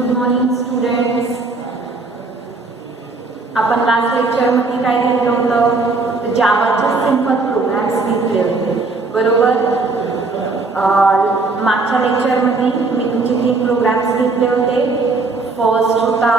Good morning students. आपण last लेक्चरमध्ये काय घेतलं होतं? जावाचे सिंपल प्रोग्राम्स घेतले होते, बरोबर. मागच्या लेक्चरमध्ये मी तुमचे 3 प्रोग्राम्स घेतले होते. फर्स्ट होता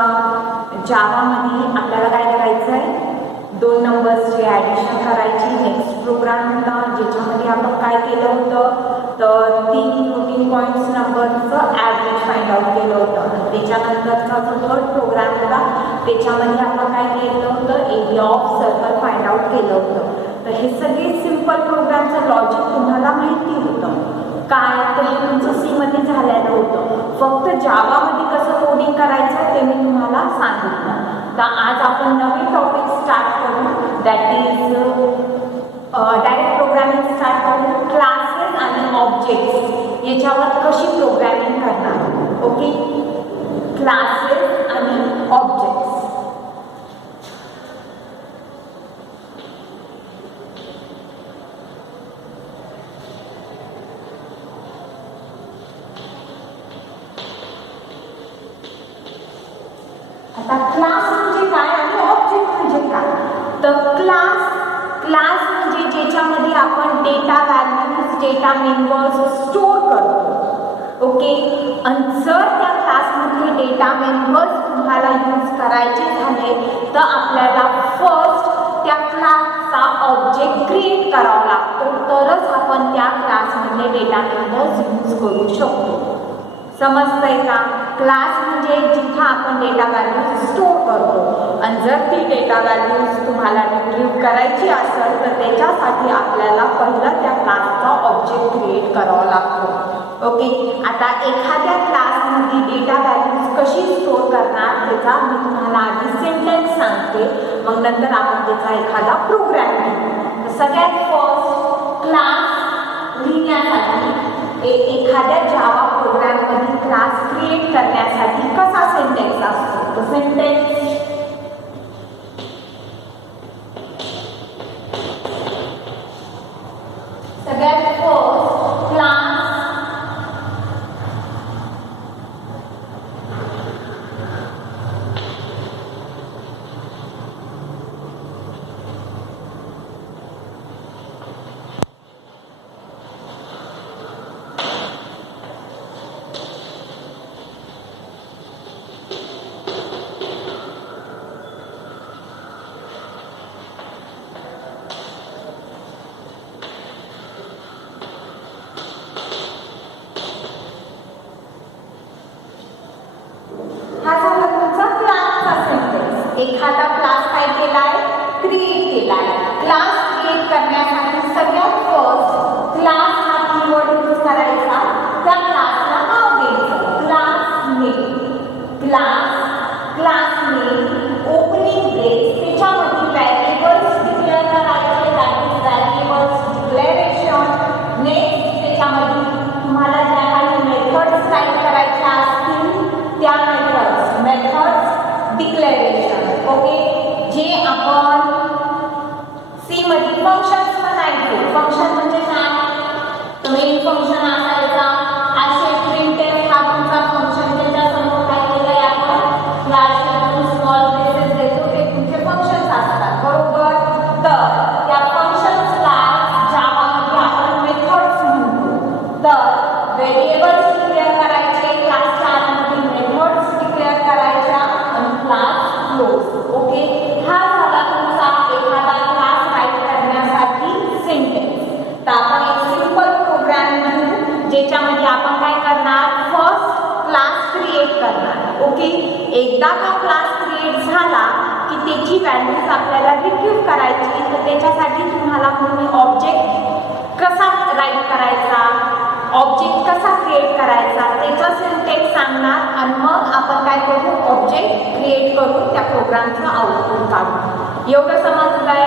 जावामध्ये आपल्याला काय करायचं आहे, 2 नंबर्सची ॲडिशन करायची. नेक्स्ट प्रोग्राम होता ज्याच्यामध्ये आपण काय केलं होतं, तर 3 फ्लोटिंग पॉईंट्स नंबरचं ॲव्हरेज फाइंड आउट केलं होतं. त्याच्यानंतरचा जो थर्ड प्रोग्राम होता त्याच्यामध्ये आपण काय केलं होतं, area of circle find out केलं होतं. तर हे सगळे सिंपल प्रोग्रामचं लॉजिक तुम्हाला माहिती होतं काय, तर हे तुमचं सीमध्ये झालेलं होतं. फक्त जावामध्ये कसं कोडिंग करायचं ते मी तुम्हाला सांगितलं. तर आज आपण नवीन टॉपिक स्टार्ट करू, that is direct programming start करू. क्लासेस आणि ऑब्जेक्ट्स याच्यावर कशी प्रोग्रामिंग करणार. ओके, क्लासेस आणि ऑब्जेक्ट्स. आता क्लास म्हणजे काय आणि ऑब्जेक्ट म्हणजे काय, तर क्लास म्हणजे ज्याच्यामध्ये आपण data values, data members store करतो. ओके, आणि जर त्या क्लासमधले डेटा मेंबर्स तुम्हाला यूज करायचे झाले तर आपल्याला फर्स्ट त्या क्लासचा ऑब्जेक्ट क्रिएट करावा लागतो, तरच आपण त्या क्लासमधले डेटा मेंबर्स यूज करू शकतो. समजतंय का? क्लास म्हणजे जिथं आपण डेटा व्हॅल्यूज स्टोअर करतो, आणि जर ती डेटा व्हॅल्यूज तुम्हाला रिट्रीव्ह करायची असेल तर त्याच्यासाठी आपल्याला पहिला त्या क्लासचा ऑब्जेक्ट क्रिएट करावा लागतो. ओके, आता एखाद्या क्लासमध्ये डेटा व्हॅल्यूज कशी स्टोअर करणार त्याचा मी तुम्हाला आधी सेंटेन्स सांगते, मग नंतर आपण त्याचा एखादा प्रोग्राम घेऊ. सगळ्यात फर्स्ट क्लास लिहिण्यासाठी एखाद्या जावा प्रोग्राममध्ये क्लास क्रिएट करण्यासाठी कसा सेंटेन्स असतो, तो सेंटेन्स सगळ्यात फर्स्ट क्लास एखादा क्लास काय केलाय, क्रिएट केलाय. क्लास क्रिएट करण्यासाठी सगळ्यात फर्स्ट क्लास हा कीवर्ड यूज करायचा, त्या क्लासला नाव द्यायचं class name. Class name opening brace, त्याच्यामध्ये व्हेरिएबल्स डिक्लेअर करायचे, that is variables declaration. Next त्याच्यामध्ये तुम्हाला ज्या काही मेथड्स टाईप करायच्या असतील त्या मेथड्स डिक्लेरेशन. ओके, जे आपण सी मध्ये फंक्शन्स म्हणायचे. फंक्शन म्हणजे काय, तर मेन फंक्शन असायचा असे प्रिंटफ हा तुमचा फंक्शन, त्याच्यासमोर काय केलंय आपण क्लास स्मॉल ब्रेसेस देतो, ते तुमचे फंक्शन्स असतात, बरोबर. तर त्या फंक्शन्सला जावामध्ये आपण मेथड्स म्हणतो. तर व्हेरिएबल्स डिक्लेअर करायचे, क्लासच्या आतमध्ये मेथड्स डिक्लेअर करायच्या आणि क्लास क्लोज. ओके, हा झाला तुमचा एखादा क्लास राईट करण्यासाठी सेंटेन्स. तर आपण एक सिंपल प्रोग्राम घेऊ ज्याच्यामध्ये आपण काय करणार, फर्स्ट क्लास क्रिएट करणार. ओके, एकदा का क्लास क्रिएट झाला की त्याची व्हॅल्यूज आपल्याला रिट्रीव्ह करायची, तर त्याच्यासाठी तुम्हाला पूर्ण ऑब्जेक्ट कसा राईट करायचा, ऑब्जेक्ट कसा क्रिएट करायचा त्याचा सिंटॅक्स सांगणार, आणि मग आपण काय करू, ऑब्जेक्ट क्रिएट करून त्या प्रोग्रामचं आउटपुट काढू. एवढं समजलंय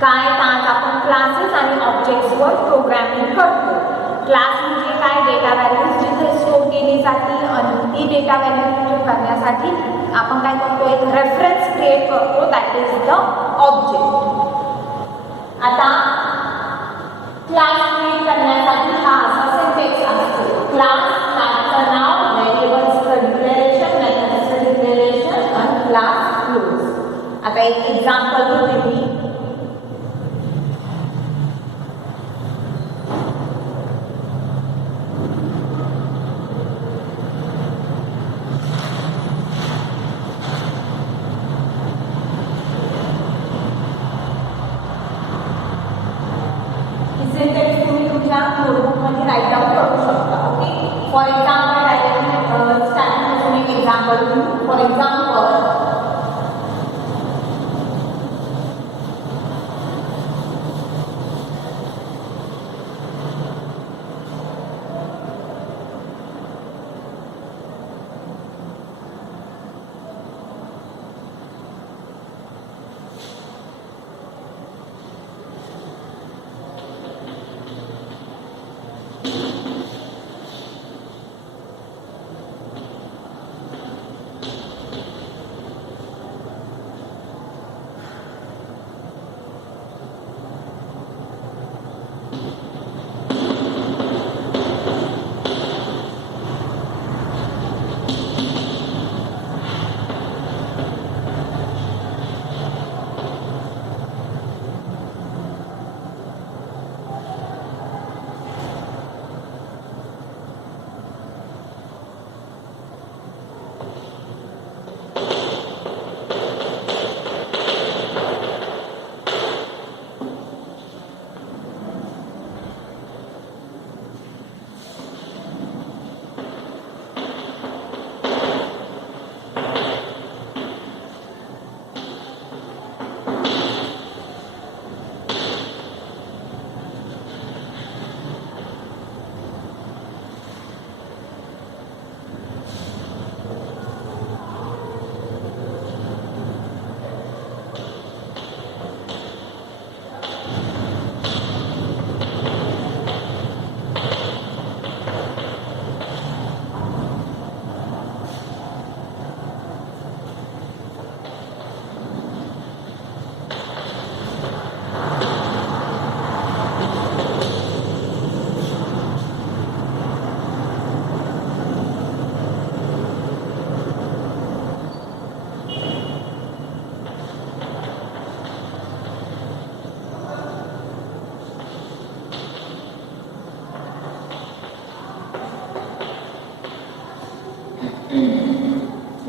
काय? तर आज आपण क्लासेस आणि ऑब्जेक्ट्सवर प्रोग्रामिंग करतो. क्लास म्हणजे काय, डेटा व्हॅल्यूज जिथे स्टोअर केली जाते, आणि ती डेटा व्हॅल्यू रिट्रीव्ह करण्यासाठी आपण काय करतो, एक रेफरन्स क्रिएट करतो, दॅट इज द ऑब्जेक्ट. आता क्लास क्रिएट करण्यासाठी हा असा सिंटॅक्स असतो. क्लासचं नाव, व्हेरिएबल्सचं डिक्लेअर आता एक एक्झाम्पल घेते मी. सेंटेन्स तुम्ही तुमच्या नोटबुकमध्ये राईट डाऊन करू शकता. ओके. फॉर एक्झाम्पल डायरेक्टली स्टार्टिंगपासून एक एक्झाम्पल घेऊ. फॉर एक्झाम्पल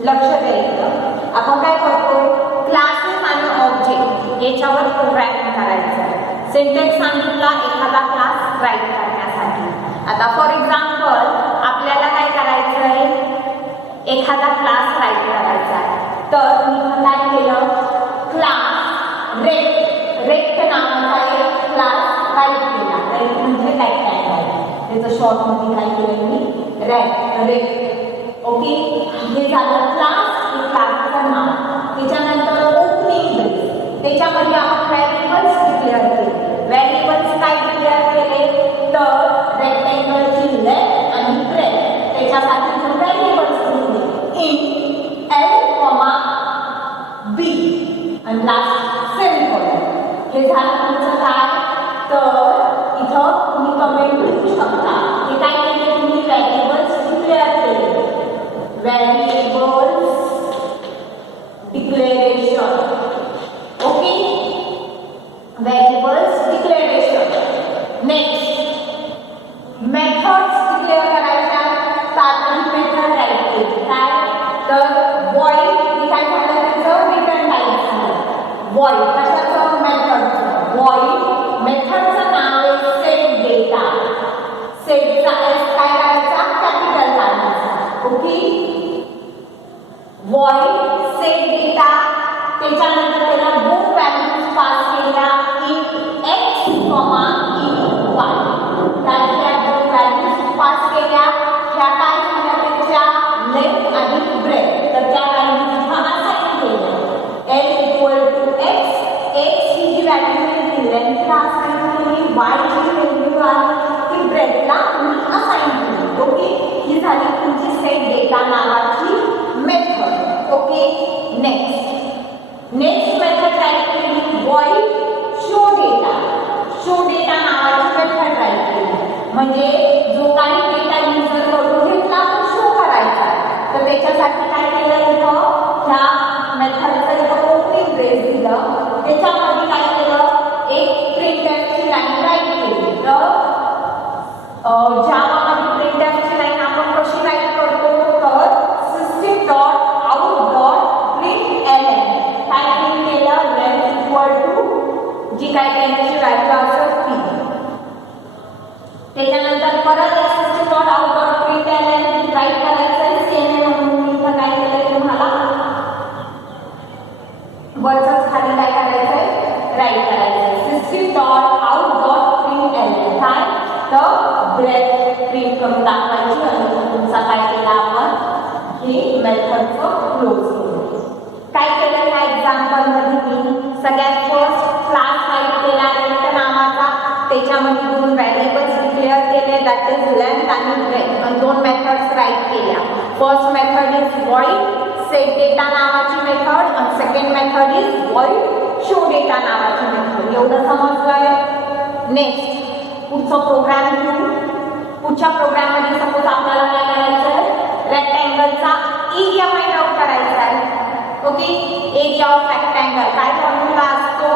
लक्ष द्यायचं. आपण काय करतोय, क्लासेस आणि ऑब्जेक्ट याच्यावर प्रोग्रामिंग करायचं. सेंटेन्स सांगितला एखादा क्लास राईट करण्यासाठी. आता फॉर एक्झाम्पल आपल्याला काय करायचं आहे, एखादा क्लास राईट करायचा आहे. तर मी काय केलं, क्लास रेक्ट नावाचा एक क्लास राईट केला. रेक्ट म्हणजे रेक्टँगल, त्याचं शॉर्ट मध्ये काय केलं मी, रेक्ट. ओके. हे झालं क्लास, हे क्लासचं नाव. त्याच्यानंतर ओपनिंग ब्रेस, त्याच्यामध्ये आपण व्हेरिएबल्स डिक्लेअर केले. व्हेरिएबल्स काय डिक्लेअर केले, तर रेक्टँगलची लेंथ आणि ब्रेथ त्याच्यासाठी आपण व्हेरिएबल्स दिले. इन एल कॉमा बी आणि लास्ट सेमीकोलन. हे झालं तुमचं काय, तर इथं तुम्ही कमेंट लिहू शकता. हे काय केले तुम्ही, व्हेरिएबल्स डिक्लेअर केले. Variables declaration. Okay. Variables declaration. Next, methods declare करायच्या. साधी मेथड राईट केली. काय, तर void हे काय झालं, त्याचं रिटर्न टाइप झालं. void कशाचं, मेथडचं. void मेथडचं नाव आहे set data. setचा s काय करायचा, कॅपिटल करायचा. ओके. void set data, त्याच्यानंतर त्याला दोन व्हॅल्यूज पास केल्या, int x, int y. त्या दोन व्हॅल्यूज पास केल्या. ह्या काय झाल्या, त्याच्या लेंथ आणि ब्रेथ. तर त्या व्हॅल्यूज असाइन केल्या. l = x, x ही जी व्हॅल्यू आहे ती लेंथला असाइन केली, y जी व्हॅल्यू आहे ती ब्रेथला असाइन केली. ओके. ही झाली तुमची सेट डेटा नावाची method. Okay. Next method write केली, void show data. Show data नावाची मेथड राईट केली. म्हणजे जो काही डेटा युजर कडून घेतला तो शो करायचा. तर त्याच्यासाठी काय केलं, इथं ह्या मेथडचं इथं ओपनिंग ब्रेस जी काय त्याची व्हॅल्यू असेल ती. त्याच्यानंतर परत existing dot out dot print L write करायचं आहे. सेम आहे म्हणून इथं काय केलंय तुम्हाला वरच खाली काय करायचं आहे राईट करायचं आहे. System dot out dot print L काय तर ब्रेथ प्रिंट करून दाखवायची आणि तुमचा काय केला आपण हे मेथडचं क्लोज केलं. काय केलं या एक्झाम्पल मध्ये मी सगळ्यात फर्स्ट क्लास फाइल केला रेंट नावाचा. त्याच्यामध्ये दोन व्हेरिएबल्स डिक्लेअर केले दॅट इज लेंथ आणि ब्रेथ आणि दोन मेथड्स राईट केल्या. First method is void set data नावाची मेथड आणि second method is void show data नावाची मेथड. एवढं समजलंय. नेक्स्ट पुढचा प्रोग्राम घेऊ. पुढच्या प्रोग्राम मध्ये सपोज आपल्याला काय करायचं आहे रेक्टँगलचा एरिया फाइंड आउट करायचा आहे. ओके एरिया ऑफ रेक्टँगल काय फॉर्म्युला असतो.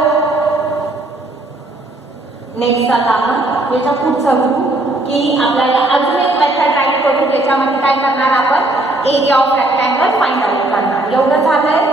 नेक्स्ट आता आपण याच्या पुढचं घेऊ की आपल्याला अजून एक मेथड राईट करू. त्याच्यामध्ये काय करणार आपण area of rectangle find out करणार. एवढं झालंय.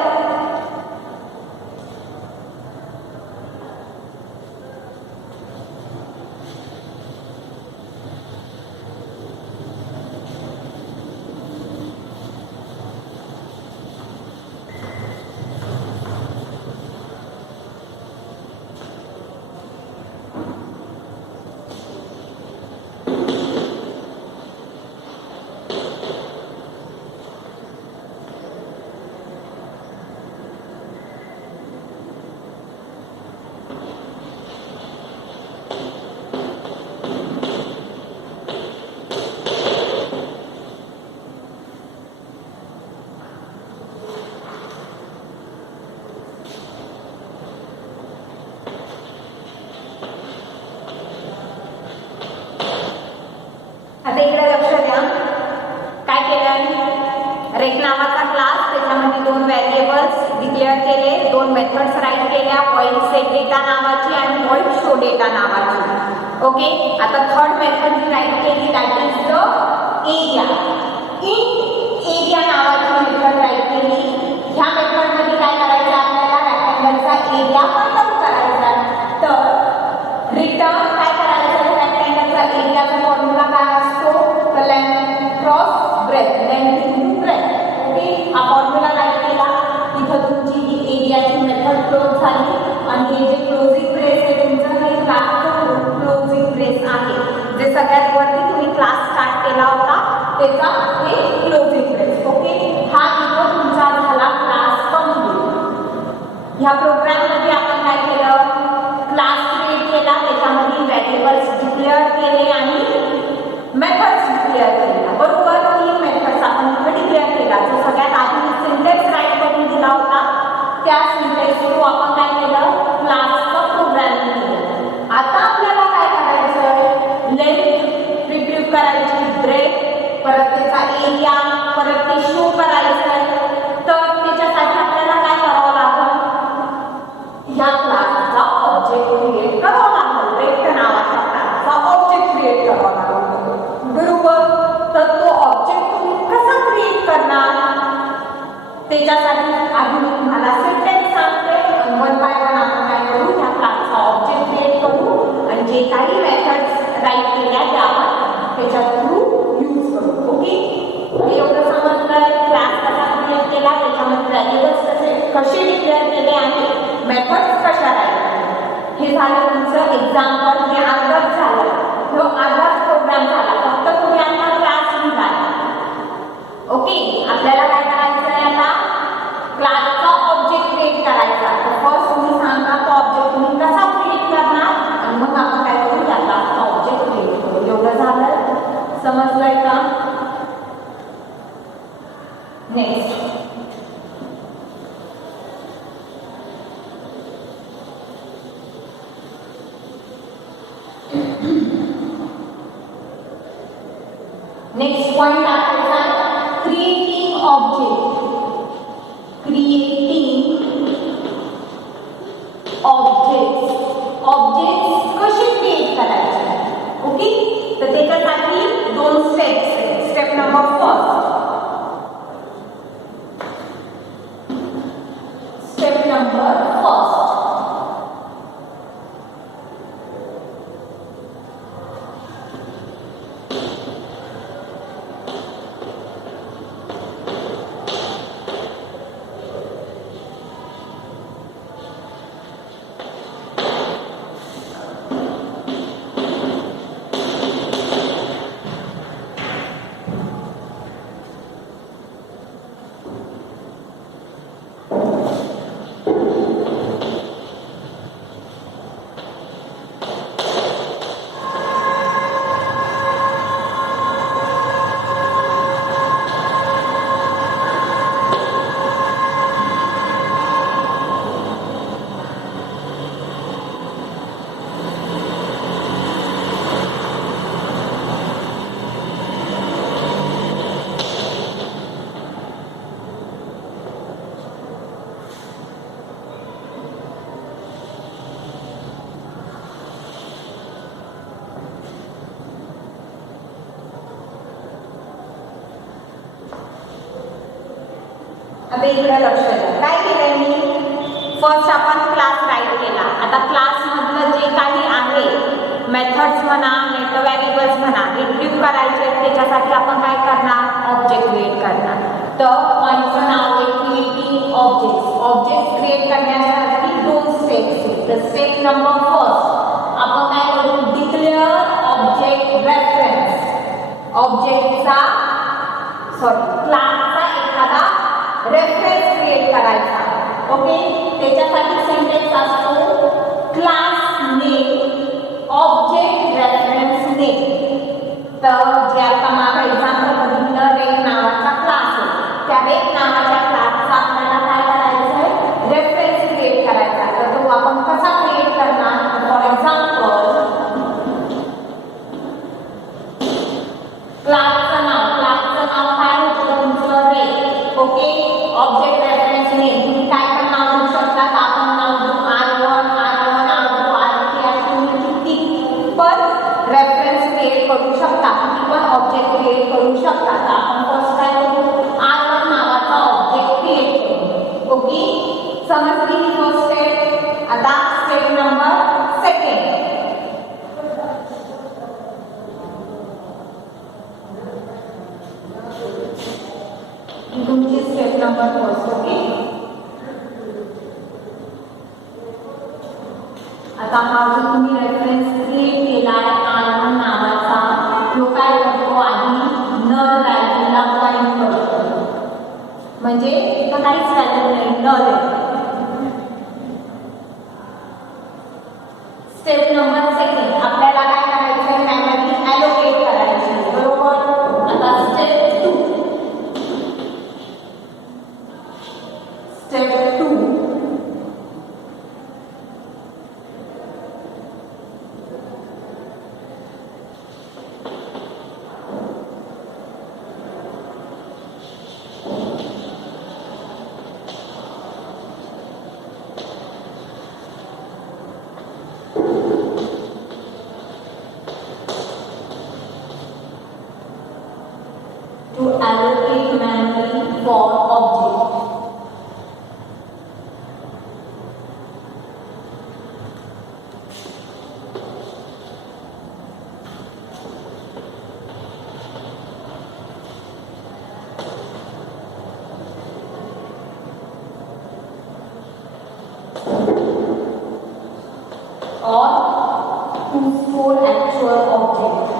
आता इकडे लक्ष द्या. काय केलं रेक नावाचा क्लास त्याच्यामध्ये दोन व्हेरिएबल्स डिक्लेअर केले, दोन मेथड्स राईट केल्या व्हॉइड सेट डेटा नावाची आणि व्हॉइड शो डेटा नावाची. ओके आता थर्ड मेथड जी राईट केली that is the area. Int area नावाची मेथड राईट केली. ह्या मेथड मध्ये काय करायचं आपल्याला रेक्टँगलचा एरिया फाइंड आउट करायचा. तर रिटर्न काय करायचं रेक्टँगलचा एरियाचा फॉर्म्युला काय असतो तर length cross breadth length into breadth. Okay हा फॉर्म्युला राईट केला. इथं तुमची ही एरियाची मेथड क्लोज झाली आणि हे जे क्लोजिंग ब्रेस आहे तुमचं हे क्लासचं क्लोजिंग ब्रेस आहे. जे सगळ्यात वरती तुम्ही क्लास स्टार्ट केला होता त्याचा हे क्लोजिंग ब्रेस. ओके हा इथं तुमचा झाला क्लास कंप्लीट. ह्या प्रोग्राम मध्ये आपण काय केलं क्लास क्रिएट केला. त्याच्यामध्ये व्हेरिएबल्स डिक्लेअर केले आणि मेथड्स डिक्लेअर केल्या. बरोबर तीन मेथड्स आपण इथे डिक्लेअर केला. जो सगळ्यात आधी सिंटॅक्स राईट करून दिला होता त्या सिंटॅक्स थ्रू आपण काय केलं क्लासचा प्रोग्रामिंग केलं. आता आपल्याला काय करायचं लेंथ रिट्रीव्ह करायची ब्रेथ परत त्याचा एरिया परत ते शो करायचं. तर त्याच्यासाठी आपल्याला काय करावं लागेल या क्लासचा ऑब्जेक्ट क्रिएट करावा लागेल. रेक्ट नावाच्या क्लासचा ऑब्जेक्ट क्रिएट करावा लागेल. बरोबर तर तो ऑब्जेक्ट तुम्ही कसा क्रिएट करणार त्याच्यासाठी आधी मी तुम्हाला सिंटॅक्स सांगते. वन बाय वन आपण काय करू या क्लासचा ऑब्जेक्ट क्रिएट करू आणि जे काही मेथड्स राईट केल्या त्या आपण त्याच्या थ्रू यूज करू. ओके एवढं समजलं क्लास कसा क्रिएट केला त्याच्यामध्ये व्हेरिएबल्स कसे डिक्लेअर केले आणि मेथड्स कशा राईट केल्या. हे झालं तुमचं एक्झाम्पल. जे अर्धाच झालं तो अर्धाच प्रोग्राम झाला. फक्त तुम्ही आता क्लास लिहिला. ओके आपल्याला काय करायचं आहे आता क्लासचा ऑब्जेक्ट क्रिएट करायचा. तर फर्स्ट तुम्ही सांगा तो ऑब्जेक्ट तुम्ही कसा क्रिएट करणार आणि मग आपण काय करू या क्लासचा ऑब्जेक्ट क्रिएट करू. एवढं झालं समजलंय का. नेक्स्ट नेक्स्ट पॉइंट टाकायचा creating object. Creating objects. Objects कसे क्रिएट करायचे. ओके तर त्याच्यासाठी दोन स्टेप्स आहेत. Step number first step number first आता इकडे लक्ष द्या. काय केलंय मी? फर्स्ट आपण क्लास राईट केला. आता क्लास मधलं जे काही आहे मेथड्स म्हणा, मेथड व्हेरिएबल्स म्हणा, रिट्रीव्ह करायचे त्याच्यासाठी आपण काय करणार? ऑब्जेक्ट क्रिएट करणार. तर पॉईंटचं नाव आहे क्रिएटिंग ऑब्जेक्ट्स. ऑब्जेक्ट क्रिएट करण्यासाठी दोन स्टेप्स आहेत. तर स्टेप नंबर फर्स्ट आपण काय करू? Declare object reference. ऑब्जेक्टचा क्लासचा एखादा रेफरन्स क्रिएट करायचा. ओके, त्याच्यासाठी सेंटेन्स असतो class name object reference name. तर जे आता मागे एक्झाम्पल बघितलं, रेक नावाचा क्लास आहे. त्या रेक नावाच्या क्लासचा आपल्याला काय करायचं आहे? रेफरन्स क्रिएट करायचा. तर तो आपण कसा क्रिएट करणार? फॉर एक्झाम्पल क्लासचं नाव काय होतं तुमचं? रेक. ओके, ऑब्जेक्ट रेफरन्स नेम तुम्ही काय पण नाव देऊ शकता. आपण नाव देऊ R1, R1, R2, R3 अशी तुम्ही किती पण रेफरन्स क्रिएट करू शकता, किती पण ऑब्जेक्ट क्रिएट करू शकता. तर आपण फर्स्ट काय करू? R1 नावाचा ऑब्जेक्ट क्रिएट करू. ओके, समजली ही फर्स्ट स्टेप. आता स्टेप नंबर सेकंड. तुमची स्टेप नंबर फर्स्ट. ओके, आता हा जो तुम्ही रेफरन्स क्रिएट केलाय R1 नावाचा, तो काय करतो? आधी नल व्हॅल्यूला पॉइंट करतो. म्हणजे इथं काहीच व्हॅल्यू नाही, नल आहे. स्टेप नंबर सेकंड आपल्याला काय करायचं? मेमरी ॲलोकेट करायची. बरोबर. आता step 2. Step 2 to allocate memory for object. Or to store actual object.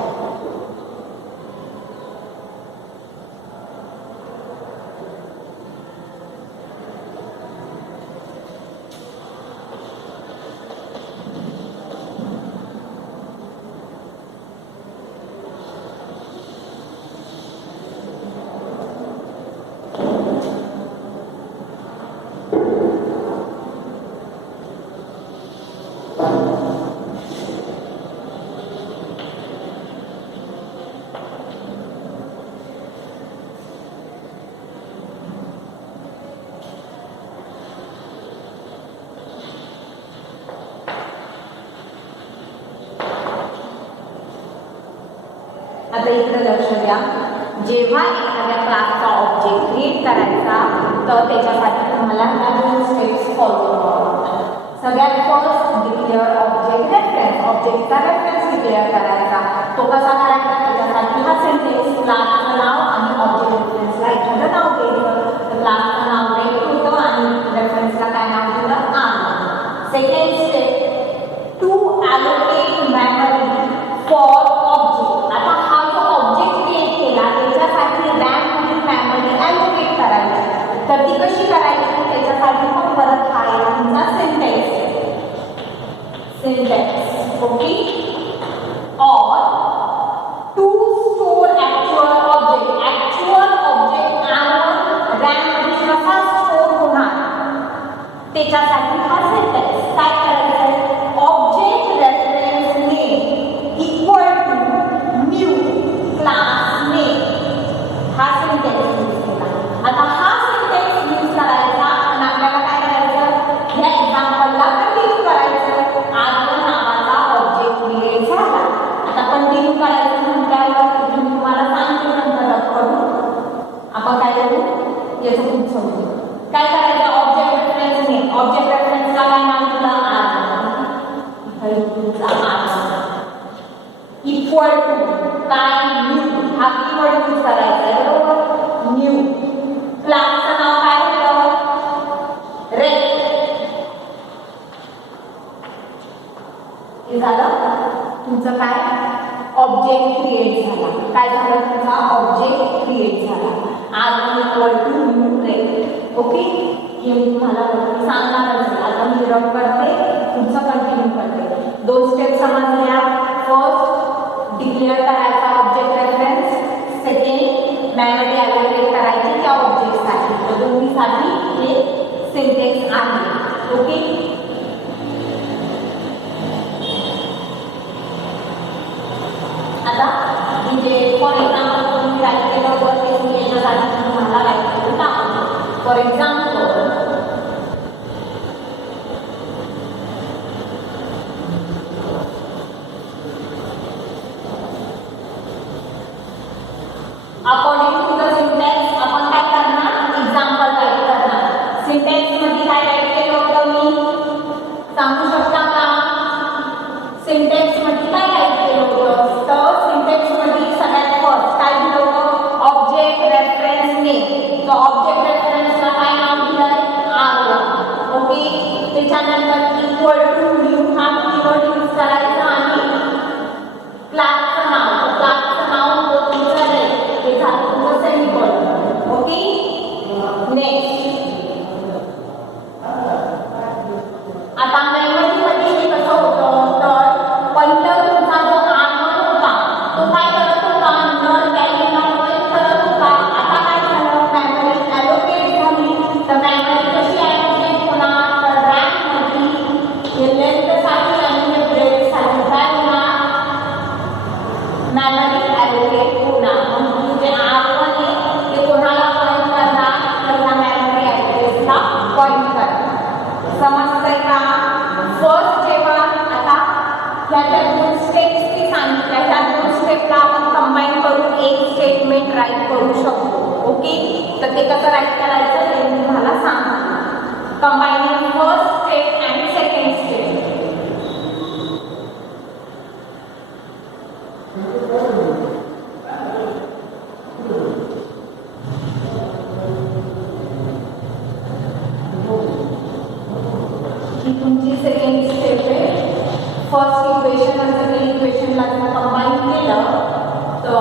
आता इकडे लक्ष द्या. जेव्हा एखाद्या क्लासचा ऑब्जेक्ट क्रिएट करायचा तर त्याच्यासाठी तुम्हाला ह्या दोन स्टेप्स फॉलो कराव्या. सगळ्यात फर्स्ट डिक्लेअर ऑब्जेक्ट रेफरन्स. ऑब्जेक्टचा रेफरन्स डिक्लेअर करायचा. तो कसा करायचा? त्याच्यासाठी हा सेंटेन्स क्लासचं नाव आणि ऑब्जेक्ट रेफरन्सला एखादं नाव द्यायचं. तर क्लासचं नाव रेक होतं आणि रेफरन्सला काय नाव दिलं? R. Second step to allocate memory for object. आता हा जो ऑब्जेक्ट क्रिएट केला त्याच्यासाठी रॅम मधील मेमरी ॲलोकेट करायची. तर ती कशी करायची? त्याच्यासाठी पण परत हा आहे तुमचा सेंटेन्स. ओके, और to store actual object. Actual object R1 RAM मध्ये कसा स्टोर होणार त्याच्यासाठी हा सेंटेन्स. काय करायचं? Object reference name equal to new class name. हा सेंटेन्स यूज केला. आता हा सेंटेन्स यूज करायचा आणि आपल्याला काय करायचं? या एक्झाम्पलला कंटिन्यू करायचं. R1 नावाचा ऑब्जेक्ट क्रिएट झाला. आता कंटिन्यू करायचं म्हटल्यावर तुम्हाला सांगते नंतर करू. आपण काय करू? याचं खूप समजू. हे झालं तुमचं काय ऑब्जेक्ट क्रिएट झाला. काय झालं तुमचा ऑब्जेक्ट क्रिएट झाला. R1 equal to new rect. Okay, हे मी तुम्हाला सांगणारच आहे. आता मी रन करते, तुमचं कंटिन्यू करते. 2 स्टेप समजल्या. फर्स्ट डिक्लेअर करायचा ऑब्जेक्ट रेफरन्स. सेकंड मेमरी ॲलोकेट करायची त्या ऑब्जेक्टसाठी. तर दोन्हीसाठी हे सिंटॅक्स आहे. ओके, आता म्हणजे फॉर एक्झाम्पल तुम्ही राईट केलं होतं ते मी याच्यासाठी तुम्हाला राईट करून दाखवतो. For example according to the syntax आपण काय करणार, एक्झाम्पल राईट करणार. सिंटॅक्स मध्ये काय राईट केलं होतं मी सांगू शकता का? सिंटॅक्स मध्ये काय राईट केलं होतं? तर सिंटॅक्स मध्ये सगळ्यात फर्स्ट काय दिलं होतं? Object reference name. तो ऑब्जेक्ट रेफरन्सला काय नाव दिलंय? R1. ओके, त्याच्यानंतर इक्वल टू न्यू हा कीवर्ड यूज करायचा आणि क्लासचं नाव, क्लासचं नाव होतं तुमचं रेट. हे झालं तुमचं सेमीकोलन. ओके, नेक्स्ट आता मेमरी मध्ये हे कसं होतं, तर पहिलं तुमचा जो R1 होता तो काय करत होता, नल व्हॅल्यू नॉर्मल करत होता. आता काय झालं, मेमरी ॲलोकेट झाली. तर मेमरी कशी ॲलोकेट होणार, तर रॅम मध्ये हे लेंथसाठी आणि हे ब्रेडसाठी काय होणार, मेमरी ॲलोकेट होणार. म्हणजे जे R1 आहे ते कोणाला पॉईंट करणार, तर ह्या मेमरी ॲड्रेसला पॉईंट करणार. समजतंय का? फर्स्ट जेव्हा आता ह्याच्या 2 स्टेप्स ती सांगितल्या, ह्या 2 स्टेपला आपण कंबाईन करून एक स्टेटमेंट राईट करू शकतो. ओके, तर ते कसं राईट करायचं ते मी तुम्हाला सांगते. Combining first step and second step. ही तुमची सेकंड स्टेप आहे. फर्स्ट इक्वेशन आणि सेकंड इक्वेशनला जर कंबाईन केलं तर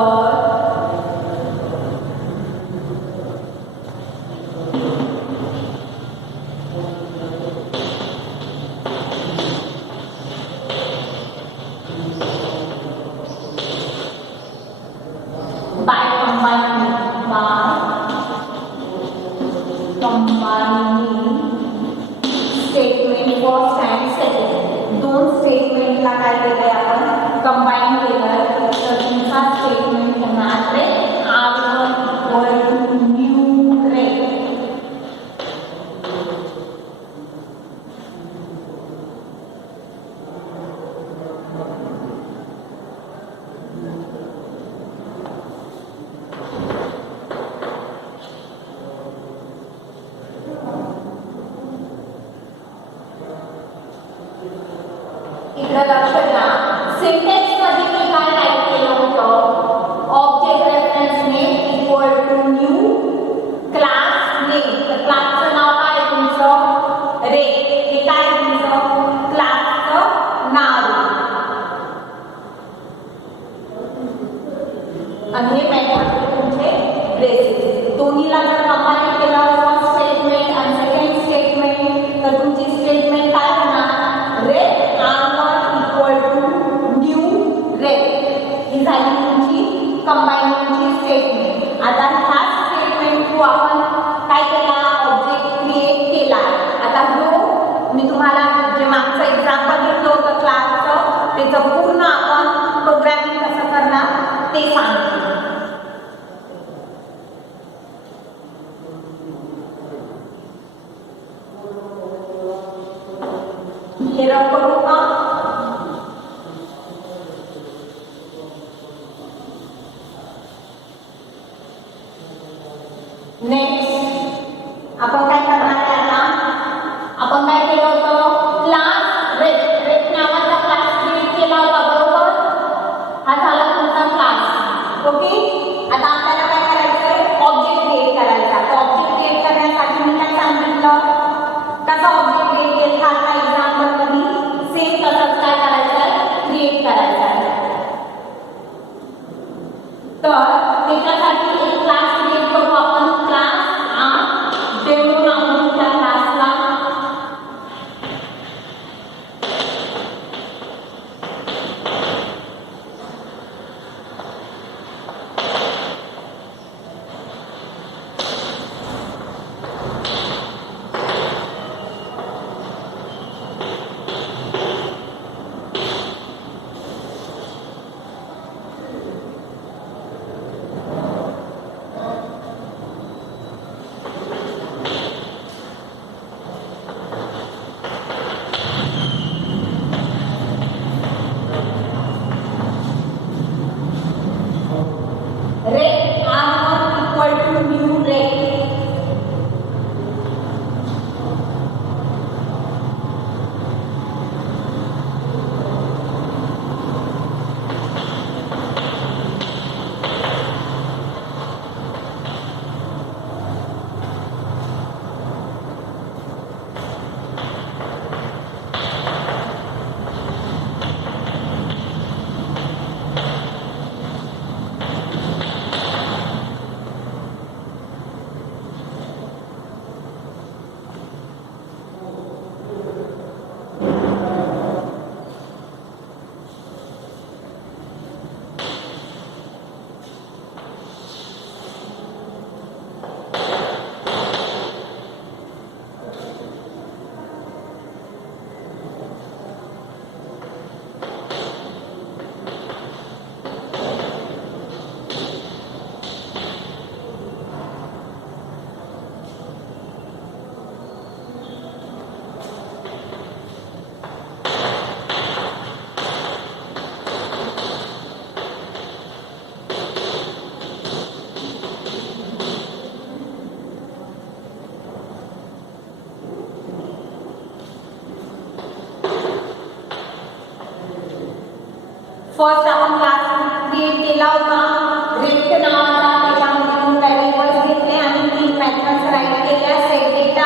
by combining statement first and second 2 स्टेटमेंटला काय केलंय आपण कंबाईन केलं. तर तुमचा स्टेटमेंट होणार आहे R1 equal to new rate. इकडे लक्ष द्या, सिंटॅक्स मध्ये मी काय टाईप केलं होतं, object reference name equal to new class name. तर क्लासचं नाव काय आहे तुमचं, रेट. हे काय आहे तुमचं क्लासचं नाव आणि हे मेथड तुमचे बेसिस. दोन्हीला जर कंबाईन केलं फर्स्ट स्टेटमेंट आणि सेकंड स्टेटमेंट तर तुमची स्टेटमेंट काय होणार, rate R1 equal to new rate. ही झाली तुमची कंबाईनिंगची स्टेटमेंट. आता ह्या स्टेटमेंट थ्रू आपण काय केला, ऑब्जेक्ट क्रिएट केला. आता जो मी तुम्हाला जे मागचं एक्झाम्पल घेतलं होतं क्लासचं, त्याचं पूर्ण आपण प्रोग्रामिंग कसं करणार ते सांगते. हे रन करू का? नेक्स्ट आपण काय करणार आहे, आता आपण काय केलं होतं, क्लास रेट. रेट नावाचा क्लास क्रिएट केला होता, बरोबर. हा झाला तुमचा क्लास. ओके, आता आपल्याला काय करायचं, ऑब्जेक्ट क्रिएट करायचा. तर ऑब्जेक्ट क्रिएट करण्यासाठी मी काय सांगितलं, कसा ऑब्जेक्ट क्रिएट केला, हा एक्झाम्पल मध्ये सेम तसा फर्स्ट आपण क्लास क्रिएट केला होता रेक्ट नावाचा, त्याच्यामध्ये व्हेरिएबल्स घेतले आणि 3 मेथड्स राईट केल्या, सेट डेटा,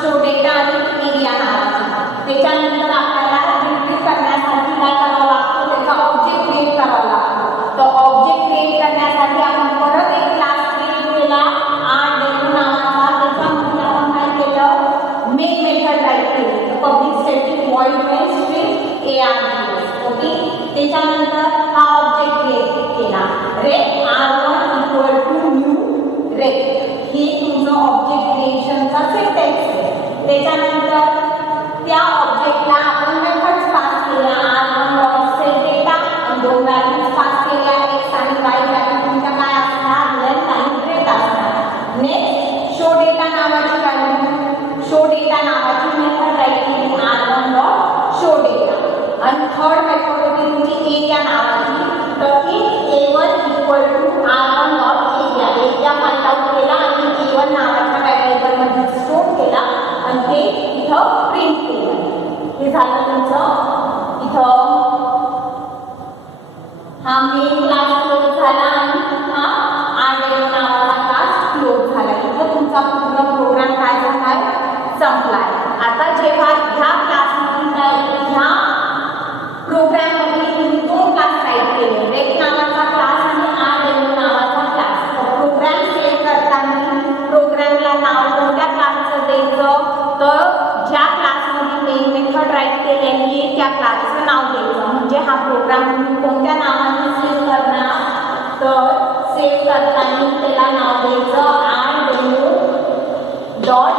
शो डेटा आणि एरिया नावाची. त्याच्यानंतर आपल्याला रिट्रीव करण्यासाठी काय करावं लागतं, त्याचा ऑब्जेक्ट क्रिएट करावा लागतो. तो ऑब्जेक्ट क्रिएट करण्यासाठी आपण परत एक क्लास क्रिएट केला ArtDemo नावाचा. त्याच्यामध्ये आपण काय केलं, मेन मेथड राईट केली, public static void main string ARDS. Okay, त्याच्यानंतर हा ऑब्जेक्ट क्रिएट केला rect R1 equal to new rect. ही तुमचं ऑब्जेक्ट क्रिएशनचा सिंटॅक्स आहे. त्याच्यानंतर त्या ऑब्जेक्टला आपण मेथड्स पास केल्या R1 डॉट सेट डेटा आणि 2 व्हॅल्यूज पास केल्या x आणि y. व्हॅल्यू तुमच्या काय असणार, लेंथ आणि ब्रेथ असणार. नेक्स्ट शो डेटा नावाची व्हॅल्यू, शो डेटा नावाची मेथड राईट केली R1 डॉट शो डेटा. आणि थर्ड मेथड होती तुमची एरिया नावाची. तर int A1 equal to R1 dot area. Area find out केला आणि A1 नावाच्या व्हेरिएबल मध्ये स्टोर केला आणि ते इथं प्रिंट केलं. हे झालं तुमचं इथं हा मेन क्लास क्लोज झाला आणि हा ArtDemo नावाचा क्लास क्लोज झाला. इथं तुमचा पूर्ण प्रोग्राम काय झालाय, संपलाय. आता जेव्हा ह्या क्लासमध्ये काय, ह्या प्रोग्राममध्ये तुम्ही 2 क्लास राईट केले, रेक्ट नावाचा क्लास आणि ArtDemo नावाचा क्लास. प्रोग्राम सेव्ह करताना प्रोग्रामला नाव कोणत्या क्लासचं द्यायचं, तर ज्या क्लासमध्ये मेन मेथड राईट केलेली आहे त्या क्लासचं नाव द्यायचं. म्हणजे हा प्रोग्राम तुम्ही कोणत्या नावाने सेव्ह करणार, तर सेव्ह करताना त्याला नाव द्यायचं ArtDemo डॉट